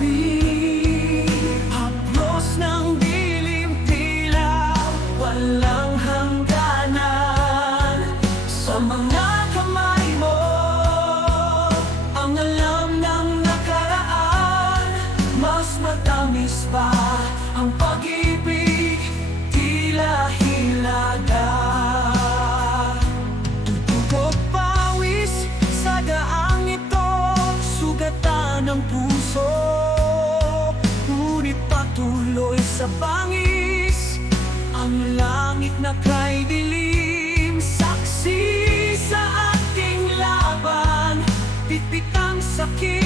pag-ibig. Haplos ng dilim, tila walang hangganan. Sa mga kamay mo, ang alam ng nakaraan. Mas matamis pa ang pag-ibig, tila hilaga. Tutugot pawis sa daang ito, sugatan ng puso. Ngunit patuloy sa bangis ang langit na kay dilim. Saksi sa ating laban, pitpit ang sakit.